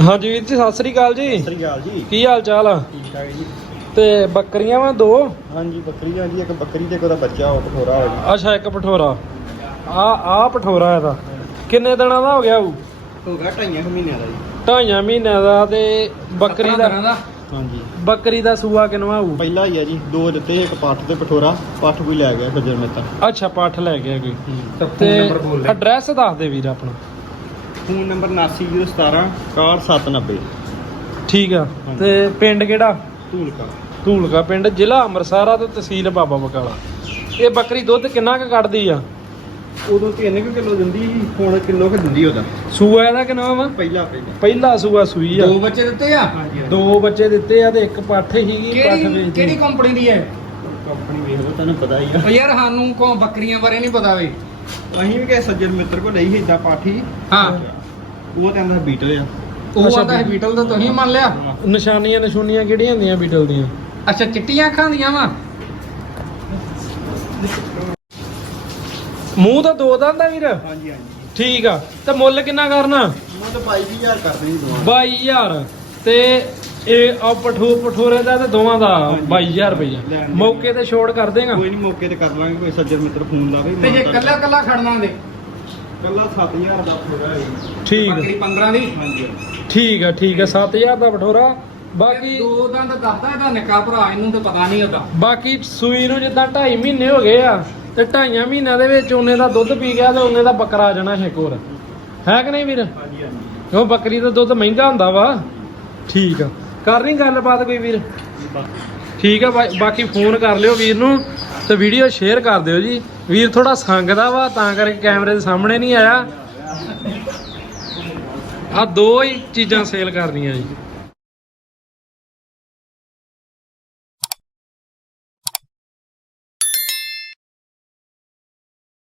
ਹਾਂਜੀ ਵੀਰ ਜੀ ਸਤਿ ਸ੍ਰੀ ਅਕਾਲ ਜੀ। ਸਤਿ ਸ੍ਰੀ ਅਕਾਲ ਜੀ। ਕੀ ਹਾਲ ਚਾਲ ਆ? ਠੀਕ ਠਾਕ ਜੀ। ਤੇ ਬੱਕਰੀਆਂ ਵਾ ਦੋ? ਹਾਂਜੀ ਬੱਕਰੀ ਆ ਜੀ ਇੱਕ ਬੱਕਰੀ ਤੇ ਇੱਕ ਉਹਦਾ ਬੱਚਾ ਉਹ ਕਠੋਰਾ ਹੋ ਜੀ। ਅੱਛਾ ਇੱਕ ਪਠੋਰਾ। ਆ ਆ ਪਠੋਰਾ ਇਹਦਾ। ਕਿੰਨੇ ਦਿਨਾਂ ਦਾ ਹੋ ਗਿਆ ਉਹ? ਹੋ ਗਿਆ ਢਾਈਆਂ ਕੁ ਮਹੀਨਿਆਂ ਦਾ ਜੀ। ਢਾਈਆਂ ਮਹੀਨਿਆਂ ਦਾ ਤੇ ਬੱਕਰੀ ਦਾ ਹਾਂਜੀ। ਬੱਕਰੀ ਦਾ ਸੂਆ ਕਿਨਵਾ ਹੋਊ ਪਹਿਲਾ ਹੀ ਆ ਜੀ ਦੋ ਦਿੱਤੇ ਇੱਕ ਪੱਠ ਤੇ ਪਠੋਰਾ ਪੱਠ ਕੋਈ ਲੈ ਗਿਆ ਖੱਜਰ ਮੇਤਾ ਅੱਛਾ ਪੱਠ ਲੈ ਗਿਆ ਕੋਈ। ਤੇ ਐਡਰੈਸ ਦੱਸ ਦੇ ਵੀਰ ਆਪਣਾ। ਫੋਨ ਨੰਬਰ 7917 6790 ਠੀਕ ਆ। ਹਾਂਜੀ। ਤੇ ਪਿੰਡ ਕਿਹੜਾ? ਧੂਲਕਾ। ਧੂਲਕਾ ਪਿੰਡ ਜ਼ਿਲ੍ਹਾ ਅੰਮ੍ਰਿਤਸਰ ਆ ਤੇ ਤਹਿਸੀਲ ਬਾਬਾ ਬਕਾਲਾ। ਇਹ ਬੱਕਰੀ ਦੁੱਧ ਕਿੰਨਾ ਕੁ ਕੱਢਦੀ ਆ? ਉਦੋਂ 3 ਕਿਲੋ ਦਿੰਦੀ ਸੀ ਹੁਣ ਕਿਲੋ ਕੁ ਦਿੰਦੀ ਉਹਦਾ। ਸੂਆ ਇਹਦਾ ਕਿਨਵਾ ਵਾ ਪਹਿਲਾ ਪਹਿਲਾ। ਪਹਿਲਾ ਸੂਆ ਸੂਈ ਆ। ਦੋ ਬੱਚੇ ਦਿੱਤੇ ਆ? ਹਾਂਜੀ ਦੋ ਬੱਚੇ ਦਿੱਤੇ ਆ ਤੇ ਇੱਕ ਪੱਠ ਹੀਗੀ ਪੱਠ ਕਿਹੜੀ ਵੇਚਦੀ ਕਿਹੜੀ ਕੰਪਨੀ ਦੀ ਹੈ? ਕੰਪਨੀ ਵੇਖ ਲਓ ਤੁਹਾਨੂੰ ਪਤਾ ਹੀ ਆ। ਉਹ ਯਾਰ ਸਾਨੂੰ ਕੋ ਬੱਕਰੀਆਂ ਬਾਰੇ ਨਹੀਂ ਪਤਾ ਵੇ। ਅਸੀਂ ਵੀ ਕਿਸੇ ਸੱਜਣ ਮਿੱਤਰ ਕੋਲ ਲਈ ਸੀ ਇਦਾਂ ਪਾਠੀ ਹਾਂ। ਉਹ ਕਹਿੰਦਾ ਬੀਟਲ ਆ। ਉਹ ਅੱਛਾ, ਆਦਾ ਹੈ ਬੀਟਲ ਦਾ ਤੁਸੀਂ ਮੰਨ ਲਿਆ। ਨਿਸ਼ਾਨੀਆਂ ਨਿਸ਼ੂਨੀਆਂ ਕਿਹੜੀਆਂ ਹੁੰਦੀਆਂ ਬੀਟਲ ਦੀਆਂ? ਅੱਛਾ ਚਿੱਟੀਆਂ ਅੱਖਾਂ ਦੀਆਂ ਵਾ। ਮੂੰਹ ਤਾਂ ਦੋ ਦੰਦ ਆ ਵੀਰ? ਹਾਂਜੀ ਹਾਂਜੀ। ਠੀਕ ਆ। ਤੇ ਮੁੱਲ ਕਿੰਨਾ ਕਰਨਾ? ਉਹ ਤਾਂ 22000 ਕਰਦੇ ਸੀ ਦੋਵਾਂ 22000 ਤੇ ਇਹ ਆ ਪਠੂ ਪਠੂਰੇ ਦਾ ਤੇ ਦੋਵਾਂ ਦਾ ਹਾਂਜੀ। 22000 ਰੁਪਈਆ। ਮੌਕੇ ਤੇ ਛੋੜ ਕਰ ਦੇਗਾ? ਕੋਈ ਨਹੀਂ ਮੌਕੇ ਤੇ ਕਰ ਲਾਂਗੇ ਕੋਈ ਸੱਜਣ ਮਿੱਤਰ ਫੋਨ ਲਾਵੇ ਤੇ ਜੇ ਕੱਲਾ ਕੱਲਾ ਖੜਨਾ ਦੇ ਕੱਲਾ 7000 ਦਾ ਥੋੜਾ ਹੈ। ਠੀਕ ਬੱਕਰੀ 15 ਦੀ। ਹਾਂਜੀ। ਠੀਕ ਆ ਠੀਕ ਆ 7000 ਦਾ ਪਠੋਰਾ ਬਾਕੀ ਦੋ ਦੰਦ ਕਰਦਾ ਇਹਦਾ ਨਿੱਕਾ ਭਰਾ ਇਹਨੂੰ ਤਾਂ ਪਤਾ ਨਹੀਂ ਹੁੰਦਾ ਬਾਕੀ ਸੂਈ ਨੂੰ ਜਿੱਦਾਂ 2.5 ਮਹੀਨੇ ਹੋ ਗਏ ਆ ਤੇ 2.5 ਮਹੀਨਿਆਂ ਦੇ ਵਿੱਚ ਉਹਨੇ ਦਾ ਦੁੱਧ ਪੀ ਗਿਆ ਤੇ ਉਹਨੇ ਦਾ ਬੱਕਰਾ ਆ ਜਾਣਾ ਹੈ ਹੋਰ। ਹੈ ਕਿ ਨਹੀਂ ਵੀਰ? ਹਾਂਜੀ ਹਾਂਜੀ। ਉਹ ਬੱਕਰੀ ਦਾ ਦੁੱਧ ਮਹਿੰਗਾ ਹੁੰਦਾ ਵਾ। ਠੀਕ ਆ। ਕਰ ਨਹੀਂ ਗੱਲਬਾਤ ਕੋਈ ਵੀਰ? ਠੀਕ ਆ ਬਾ- ਬਾਕੀ ਫੋਨ ਕਰ ਲਿਓ ਵੀਰ ਨੂੰ ਤੇ ਵੀਡੀਓ ਸ਼ੇਅਰ ਕਰ ਦਿਓ ਜੀ। ਵੀਰ ਥੋੜਾ ਸੰਗਦਾ ਵਾ, ਤਾਂ ਕਰਕੇ ਕੈਮਰੇ ਦੇ ਸਾਹਮਣੇ ਨਹੀਂ ਆਇਆ। ਆ ਦੋ ਹੀ ਚੀਜ਼ਾਂ ਸੇਲ ਕਰਨੀਆਂ ਜੀ।